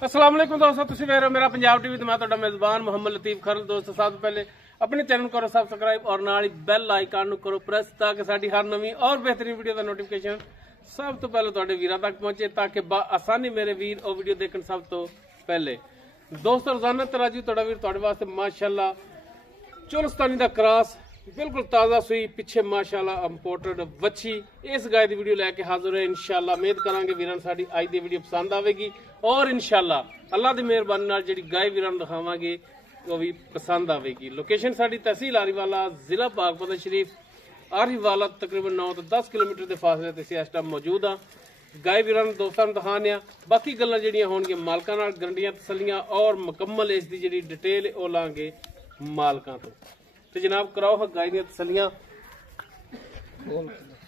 अस्सलाम वालेकुम दोस्तों, तुसीं वेख रहे हो मेरा पंजाब टीवी ते मैं तुहाडा मेजबान मोहम्मद लतीफ खरल। दोस्तों सब तो पहले अपने चैनल करो सबसक्राइब और नाल ही बैल आइकन करो प्रेस ताकि साडी हर नवी और बेहतरीन वीडियो का नोटिफिकेशन सब तो पहले तुहाडे वीरां तक पहुंचे, ताकि आसानी मेरे वीर और वीडियो देखण सब तो पहले। दोस्तों रोजाना तराजू तुहाडा वीर तुहाडे वास्ते माशाअल्लाह चोलस्तानी दा क्रॉस बिल्कुल ताज़ा सुई पिछे माशाअल्लाह इंपोर्टेड वच्छी इस गाय की वीडियो लैके हाजिर है। इंशाअल्लाह उम्मीद करांगे वीरां साडी अज दी वीडियो पसंद आवेगी और इंशाअल्लाह अल्लाह दी मेहरबानी नाल जिहड़ी गाय वीरां नूं दिखावांगे वो भी पसंद आवेगी। लोकेशन साडी तहसील आरीवाला, जिला पाकपत शरीफ। आरीवाला तकरीबन 9 तो 10 किलोमीटर के फासले ते इस टाइम मौजूद हाँ। गाय वीरां नूं दोस्तां नूं दिखाने बाकी गल्लां जिहड़ियां होणगीਆਂ मालकां नाल गरंटियां तसल्लियां और मुकम्मल इस दी जिहड़ी डिटेल ओ लांगे मालकां तो। तो जनाब कराओ हा गाय दी तसल्लियां।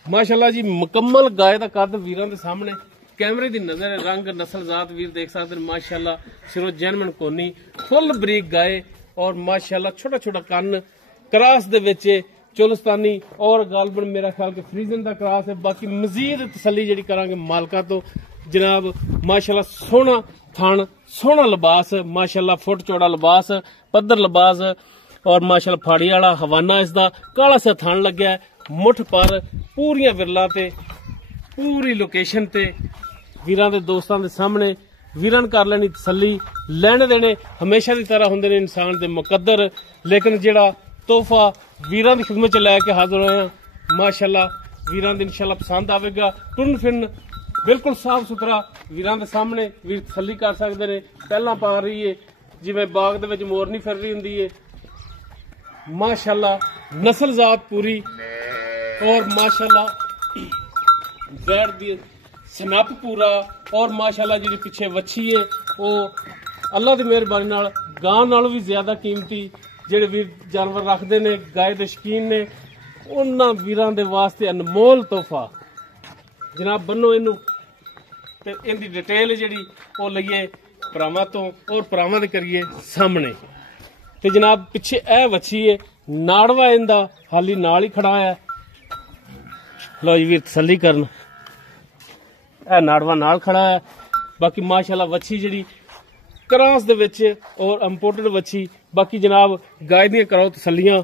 माशाअल्लाह जी मुकम्मल गाय दा कद वीरां दे सामने कैमरे दी नजर रंग नस्ल जात वीर देख सकते हैं। माशाअल्लाह सिरो जैनमन कोनी फुल बरीक गाय और माशाअल्लाह छोटा छोटा कन्न क्रॉस दे विच चोलस्तानी और गालबन मेरा ख्याल के फ्रीजन दा क्रॉस है। बाकी मजीद तसल्ली जिहड़ी करांगे मालकां तो। जनाब माशाअल्लाह सोहना थण सोहना लिबास माशाअल्लाह फुट चौड़ा लिबास पद्धर लिबास और माशाअल्लाह फाड़ी वाला हवाना इसदा काला सा थण लग्या मुठ पर पूरियां विरला ते पूरी लोकेशन ते वीरां दे दोस्तां दे सामने वीरां कर लेनी तसल्ली। लेने देने हमेशा की तरह होंदे ने इंसान दे मुकद्दर, लेकिन जिहड़ा तोहफा वीरां दी खिदमत च लैके हाजिर होए हां माशाअल्लाह वीरां दी इंशाअल्लाह पसंद आवेगा। टुन फिन बिल्कुल साफ सुथरा वीरां दे सामने वीर तसल्ली कर सकदे ने। पहला पा रही है जिवें बाग दे विच मोरनी फिर रही हुंदी है। माशाअल्लाह नस्ल जात पूरी और माशाअल्लाह बैठ दी सनप पूरा और माशाअल्लाह जी पिछे वच्छी है वो अल्लाह की मेहरबानी नाल गां नालों भी ज्यादा कीमती जेडे वीर जानवर रखते ने गाय के शकीन ने उन्हां वीरां दे वास्ते अनमोल तोहफा। जनाब बनो इनू ते इनदी डिटेल जिहड़ी वो लईए भरावां तो और भरावां दे करिए सामने। ते जनाब पिछे ए वच्छी है नाड़वा इंदा हाली नाल ही खड़ा है। लो जी वीर तसल्ली करन ए नाड़वा नाल खड़ा है। बाकी माशाअल्लाह वच्छी जिहड़ी क्रॉस दे विच और इंपोर्टेड वच्छी। बाकी जनाब गाय दियां कराओ तसल्लियां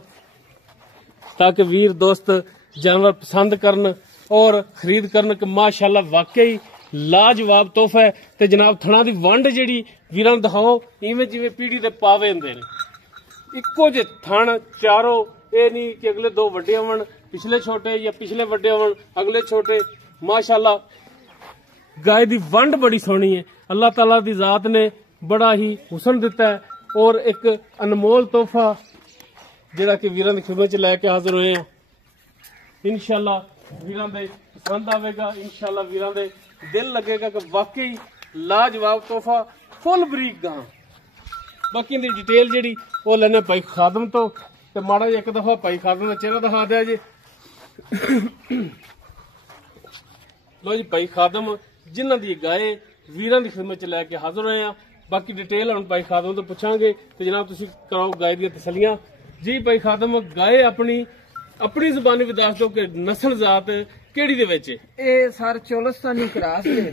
ताकि वीर दोस्त जानवर पसंद करन और खरीद करन कि माशाअल्लाह वाकई लाजवाब तोहफा है। ते जनाब थणा दी वंड जिहड़ी वीरां नूं दिखाओ इवें जिवें पीढ़ी दे पावे हुंदे ने इक्को जे थण चारों। ये नहीं कि अगले दो वड्डे होवन पिछले छोटे या पिछले वड्डे होवन अगले छोटे। माशाअल्लाह गाय दी वंड बड़ी सोहनी है। अल्लाह ताला दी जात ने बड़ा ही हुसन दिता है और एक अनमोल तोहफा जिहड़ा कि वीरां दी खिदमत च लैके हाजिर होए हैं। इंशाअल्लाह वीरां दे पसंद आवेगा, इंशाअल्लाह वीरां दे दिल लगेगा कि वाकई लाजवाब तोहफा फुल बरीक गां। बाकी इनकी डिटेल जिहड़ी वो लेने भाई खादम तो ते माड़ा एक दफा भाई खादम का चेहरा दिखा दिया जी। लो जी भाई खादम जिन्हां दी गाय वीरां दी खिदमत च लैके हाजिर होए हैं। बाकी डिटेल हुण भाई खादम तो पुछांगे ते जनाब तुसीं कराओ गाय दी तसल्लियां। जी भाई खादम गाय अपनी अपनी जुबानी भी दस दो कि नस्ल जात केड़ी दे विच ए सर चोलस्तानी क्रॉस है।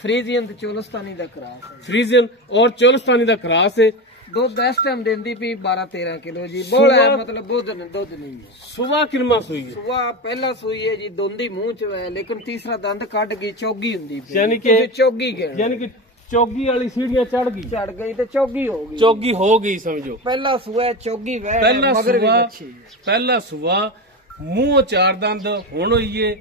फ्रीजियन ते चोलस्तानी दा क्रॉस है। फ्रीजियन और चोलस्तानी दा क्रॉस है। दुध इस टाइम देंदी पी 12-13 किलो जी। बोला है मतलब दुध नहीं है। सुबह किरमा सुई है? सुबह पहला सुई है जी दोंदी मुंह च है लेकिन तीसरा दंद कट गई चौगी हुंदी पई। यानी कि चौगी गई यानी कि चौगी वाली सीढ़ियां चढ़ गई तो चौगी हो गई समझो। पहला सुआ चौगी वह पहला सुआ मुंह चार दंद हुण होई है।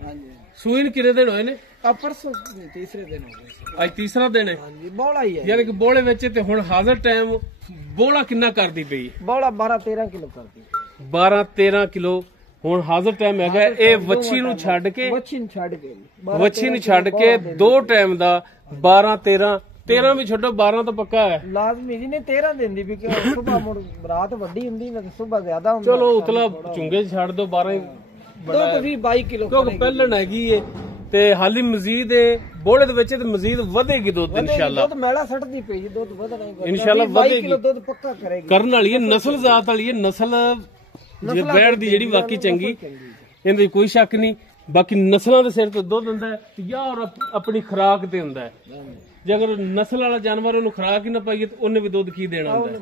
सूई न कितने दिन होए ने? परसों तीसरे दिन हो गए। आज तीसरा दिन है। बोला ही है यानी कि बोले विच ते हुण हाजिर टाइम बोला कितना करदी पई? बोला 12-13 किलो करदी। 12-13 किलो हुण हाजिर टाइम हैगा। ए वच्छी नूं छड्ड के दो टाइम दा 12-13 भी छड्डो 12 तो पक्का है लाजमी जी ने 13 देंदी भी कि सुबह मुड़ रात वड्डी हुंदी ना सुबह ज्यादा हुंदा। चलो उतला चुंगे छड्ड दो 12 बड़ा 22 किलो क्योंकि पहलन हैगी है ते हाली मजीद बोले दे विच ते मजीद वधेगी दुध इंशाअल्लाह। दुध मैला सटदी पई जी दुध वधना ही इंशाअल्लाह वधेगी। किलो दुध पक्का करेगी करन वाली है नस्ल जात वाली है। नस्ल जे बैठ दी जेडी वाकई चंगी इहदे कोई शक नहीं। बाकी नस्लां दे सिर ते दुध हुंदा है या और अपनी खुराक ते हुंदा है। ਜੇ ਅਗਰ ਨਸਲ ਵਾਲਾ ਜਾਨਵਰ ਉਹਨੂੰ ਖੁਰਾਕ ਹੀ ਨਾ ਪਾਈਏ ਤਾਂ ਉਹਨੇ ਵੀ ਦੁੱਧ ਕੀ ਦੇਣਾ ਹੁੰਦਾ ਹੈ।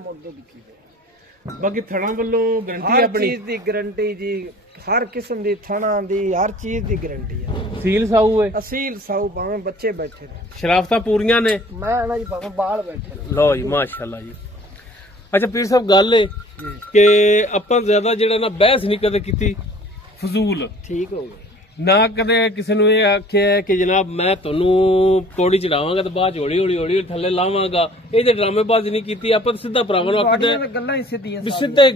ਬਾਕੀ ਥਣਾ ਵੱਲੋਂ ਗਰੰਟੀ ਹਰ ਆਪਣੀ ਚੀਜ਼ ਦੀ ਗਾਰੰਟੀ ਜੀ, ਹਰ ਕਿਸਮ ਦੀ ਥਣਾ ਦੀ ਹਰ ਚੀਜ਼ ਦੀ ਗਾਰੰਟੀ ਹੈ। ਸੀਲ ਸਾਊ ਹੈ, ਅਸੀਲ ਸਾਊ, ਭਾਵੇਂ ਬੱਚੇ ਬੈਠੇ ਨੇ, ਸ਼ਰਾਫਤਾਂ ਪੂਰੀਆਂ ਨੇ। ਮੈਂ ਨਾ ਜੀ ਭਾਵੇਂ ਬਾਲ ਬੈਠੇ ਨੇ। ਲਓ ਜੀ ਮਾਸ਼ਾਅੱਲਾ ਜੀ। ਅੱਛਾ ਪੀਰ ਸਾਹਿਬ ਗੱਲ ਏ ਕਿ ਆਪਾਂ ਜ਼ਿਆਦਾ ਜਿਹੜਾ ਨਾ ਬਹਿਸ ਨਹੀਂ ਕਦੇ ਕੀਤੀ ਫਜ਼ੂਲ, ਠੀਕ ਹੋ ਗਏ। ਨਾ ਕਦੇ ਕਿਸੇ ਨੂੰ ਇਹ ਆਖਿਆ ਕਿ ਜਨਾਬ ਮੈਂ ਤੁਹਾਨੂੰ ਪੌੜੀ ਚੜਾਵਾਂਗਾ ਤੇ ਬਾਅਦ ਹੌਲੀ ਹੌਲੀ ਹੌਲੀ ਥੱਲੇ ਲਾਵਾਂਗਾ। ਇਹ ਤੇ ਡਰਾਮੇਬਾਜ਼ੀ ਨਹੀਂ ਕੀਤੀ ਆਪਾਂ, ਸਿੱਧਾ ਭਰਾਵਾਂ ਨੂੰ ਆਖਦੇ ਤੁਹਾਡੀਆਂ ਗੱਲਾਂ ਹੀ ਸਿੱਧੀਆਂ ਵੀ ਸਿੱਧੇ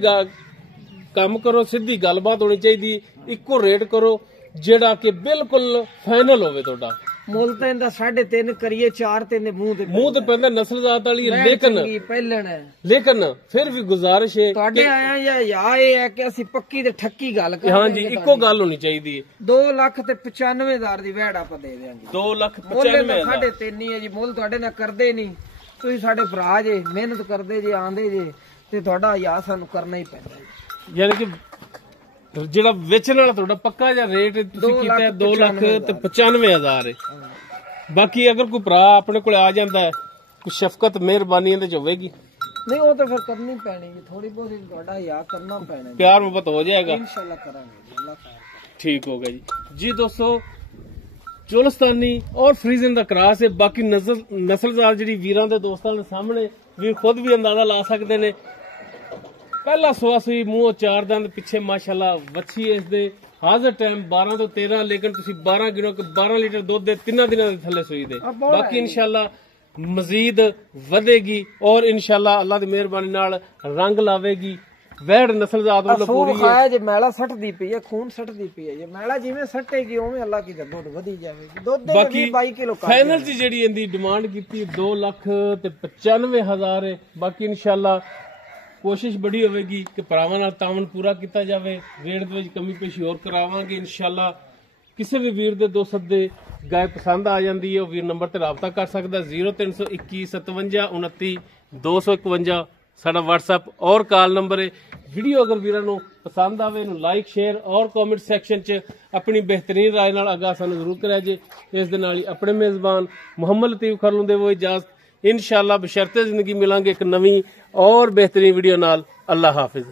ਕੰਮ ਕਰੋ, ਸਿੱਧੀ ਗੱਲਬਾਤ ਹੋਣੀ ਚਾਹੀਦੀ, ਇੱਕੋ ਰੇਟ ਕਰੋ ਜਿਹੜਾ ਕਿ ਬਿਲਕੁਲ ਫਾਈਨਲ ਹੋਵੇ ਤੁਹਾਡਾ। ਮੁੱਲ ਤਾਂ ਇਹਦਾ 3.5 ਕਰੀਏ 4 ਤੇ ਇਹਦੇ ਮੂੰਹ ਤੇ ਪੈਂਦਾ ਨਸਲਜ਼ਾਤ ਵਾਲੀ ਹੈ। ਲੇਕਿਨ ਫਿਰ ਵੀ ਗੁਜ਼ਾਰਿਸ਼ ਹੈ ਤੁਹਾਡੇ ਆਇਆ ਜਾਂ ਇਹ ਹੈ ਕਿ ਅਸੀਂ ਪੱਕੀ ਤੇ ਠੱਕੀ ਗੱਲ ਕਰਾਂਗੇ। ਹਾਂਜੀ ਇੱਕੋ ਗੱਲ ਹੋਣੀ ਚਾਹੀਦੀ ਹੈ। 2,95,000 ਦੀ ਵੈੜ ਆਪਾਂ ਦੇ ਦਿਆਂਗੇ। 2,95,000 3.5 ਹੀ ਹੈ ਜੀ। ਮੁੱਲ ਤੁਹਾਡੇ ਨਾਲ ਕਰਦੇ ਨਹੀਂ, ਤੁਸੀਂ ਸਾਡੇ ਭਰਾ ਜੇ, ਮਿਹਨਤ ਕਰਦੇ ਜੇ, ਆਂਦੇ ਜੇ, ਤੇ ਤੁਹਾਡਾ ਯਾ ਸਾਨੂੰ ਕਰਨਾ ਹੀ ਪੈਂਦਾ। ਯਾਨੀ ਕਿ ਜਿਹੜਾ ਵੇਚਣ ਵਾਲਾ ਤੁਹਾਡਾ ਪੱਕਾ ਜਾਂ ਰੇਟ ਤੁਸੀਂ ਕੀਤਾ 2,95,000 ਹੈ। ਬਾਕੀ ਅਗਰ ਕੋਈ ਭਰਾ ਆਪਣੇ ਕੋਲ ਆ ਜਾਂਦਾ ਹੈ, ਕੋਈ ਸ਼ਫਕਤ ਮਿਹਰਬਾਨੀ ਇਹਦੇ ਚ ਹੋਵੇਗੀ। ਨਹੀਂ ਉਹ ਤਾਂ ਫਿਰ ਕਰਨੀ ਪੈਣੀ ਜੀ, ਥੋੜੀ ਬਹੁਤ ਤੁਹਾਡਾ ਯਾ ਕਰਨਾ ਪੈਣਾ, ਪਿਆਰ ਮੁਹੱਬਤ ਹੋ ਜਾਏਗਾ ਇਨਸ਼ਾਅੱਲਾ ਕਰਾਂਗੇ ਜੀ, ਅੱਲਾਹ ਖੈਰ। ਠੀਕ ਹੋ ਗਿਆ ਜੀ ਦੋਸਤੋ ਚੋਲਸਤਾਨੀ ਔਰ ਫਰੀਜ਼ਨ ਦਾ ਕਰਾਸ ਹੈ। ਬਾਕੀ ਨਸਲਜ਼ਾਰ ਜਿਹੜੀ ਵੀਰਾਂ ਦੇ ਦੋਸਤਾਂ ਦੇ ਸਾਹਮਣੇ ਵੀ ਖੁਦ ਵੀ ਅੰਦਾਜ਼ਾ ਲਾ ਸਕਦੇ ਨੇ। ਪਹਿਲਾ ਸੂਆ ਸੂਈ ਮੂੰਹ 4 ਦੰਦ, ਪਿੱਛੇ ਮਾਸ਼ਾਅੱਲਾ ਵੱਛੀ ਇਸ ਦੇ ਹਾਜ਼ਰ ਟਾਈਮ 12 ਤੋਂ 13, ਲੇਕਿਨ ਤੁਸੀਂ 12 ਗਿਣੋ ਕਿ 12 ਲੀਟਰ ਦੁੱਧ ਦੇ 3 ਦਿਨਾਂ ਦੇ ਥੱਲੇ ਸੂਈ ਦੇ। ਬਾਕੀ ਇਨਸ਼ਾਅੱਲਾ ਮਜ਼ੀਦ ਵਧੇਗੀ ਔਰ ਇਨਸ਼ਾਅੱਲਾ ਅੱਲਾਹ ਦੀ ਮਿਹਰਬਾਨੀ ਨਾਲ ਰੰਗ ਲਾਵੇਗੀ। ਵੈੜ ਨਸਲਜ਼ਾਤ ਵੱਲੋਂ ਪੂਰੀ ਹੈ ਜੇ ਮੈਲਾ ਸੱਟਦੀ ਪਈ ਹੈ, ਖੂਨ ਸੱਟਦੀ ਪਈ ਹੈ। ਜੇ ਮੈਲਾ ਜਿਵੇਂ ਸੱਟੇਗੀ ਉਵੇਂ ਅੱਲਾਹ ਕੀ ਦੁੱਧ ਵਧੀ ਜਾਵੇਗੀ। ਦੁੱਧ ਦੇ 22 ਕਿਲੋ ਫਾਈਨਲ ਚ ਜਿਹੜੀ ਇਹਦੀ ਡਿਮਾਂਡ ਕੀਤੀ 2,95,000 ਹੈ। ਬਾਕੀ ਇਨਸ਼ਾਅੱਲਾ ਕੋਸ਼ਿਸ਼ ਬੜੀ ਹੋਵੇਗੀ ਕਿ ਭਰਾਵਾਂ ਨਾਲ ਤਾਵਨ ਪੂਰਾ ਕੀਤਾ ਜਾਵੇ। ਰੇਟ ਦੇ ਵਿੱਚ ਕਮੀ ਪੇਸ਼ੀ ਹੋਰ ਕਰਾਵਾਂਗੇ ਇਨਸ਼ਾਅੱਲਾ। ਕਿਸੇ ਵੀ ਵੀਰ ਦੇ 2 ਸੱਦੇ ਗਾਇ ਪਸੰਦ ਆ ਜਾਂਦੀ ਹੈ ਉਹ ਵੀਰ ਨੰਬਰ ਤੇ ਰਾਬਤਾ ਕਰ ਸਕਦਾ। 0321 57 29 251 ਸਾਡਾ WhatsApp ਔਰ ਕਾਲ ਨੰਬਰ ਹੈ। ਵੀਡੀਓ ਅਗਰ ਵੀਰਾਂ ਨੂੰ ਪਸੰਦ ਆਵੇ ਇਹਨੂੰ ਲਾਈਕ ਸ਼ੇਅਰ ਔਰ ਕਮੈਂਟ ਸੈਕਸ਼ਨ 'ਚ ਆਪਣੀ ਬਿਹਤਰੀਨ ਰਾਏ ਨਾਲ ਆਗਾਹ ਸਾਨੂੰ ਜ਼ਰੂਰ ਕਰਿਆ ਜੇ। ਇਸ ਦੇ ਨਾਲ ਹੀ ਆਪਣੇ ਮੇਜ਼ਬਾਨ ਮੁਹੰਮਦ ਲਤੀਫ ਖਰਲੂ ਦੇ वो इजाजत। इंशाअल्लाह बशर्ते जिंदगी मिलांगे एक नवी और बेहतरीन वीडियो नाल। अल्लाह हाफिज।